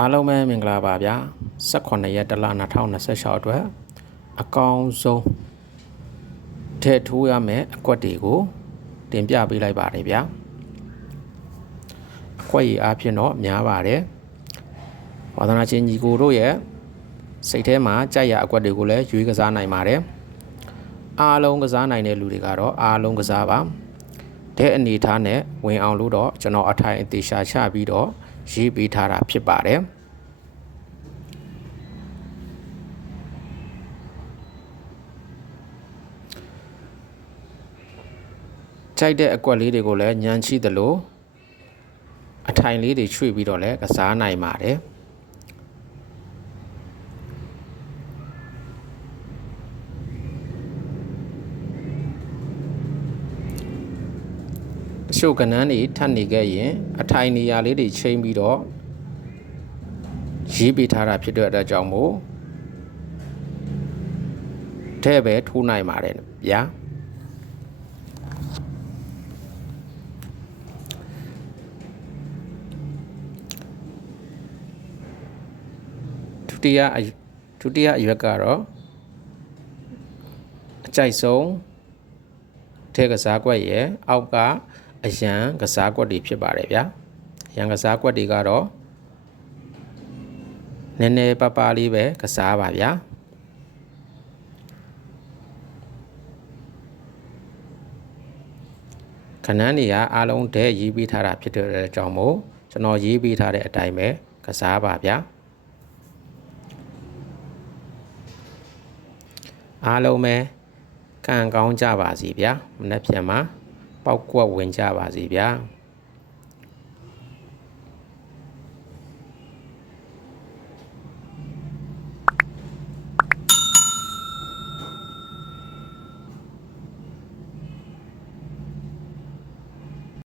အားလုံးပဲမင်္ဂလာပါဗျာ18ရက်တလ2026အတွက်အကောင်းဆုံးထည့်ထိုးရမယ်အကွက်တွေကိုတင်ပြပေးလိုက်ပါတယ်ဗျာအကွက်ရည်အားဖြင့်တော့များပါတယ်ဝါသနာချင်းညီကိုတို့ရဲ့စိတ်ထဲမှာကြိုက်ရအကွက်တွေကိုလည်းရွေးကစားနိုင်ပါတယ်အားလုံးကစားနိုင်တဲ့လူတွေကတော့အားလုံးကစားပါတဲ့အနေထားနဲ့ဝင်အောင်လို့တော့ကျွန်တော်အထိုင်အသေးရှာချပြီးတော့ရေးပေးထားတာဖြစ်ပါတယ်ကြိုက်တဲ့အကွက်လေးတွေကိုလည်းညံချိသလိုအထိုင်လေးတွေချွေပြီးတော့လည်းကစားနိုင်ပါတယ်တချို့ကဏ္ဍတွေထပ်နေခဲ့ရင်အထိုင်နေရာလေးတွေချိန်ပြီးတော့ရေးပေးထားတာဖြစ်တဲ့အတွက်ကြောင့်မို့တဲ့ပဲထိုးနိုင်ပါတယ်ဗျာဒုတိယအရွက်ကတော့အကြိုက်ဆုံးထဲကစားကွက်ရဲ့အောက်ကအရန်ကစားကွက်တွေဖြစ်ပါတယ်ဗျာအရန်ကစားကွက်တွေကတော့နည်းနည်းပါးပါးလေးပဲကစားပါဗျာခဏနေရအားလုံးတည်းရေးပေးထားတာဖြစ်တဲ့အကြောင်းမို့ကျွန်တော်ရေးပေးထားတဲ့အတိုင်းပဲကစားပါဗျာအားလုံးပဲကံကောင်းကြပါစေဗျာမနေ့ပြန်မှာပေါက်ကွက်ဝင်ကြပါစေဗျာ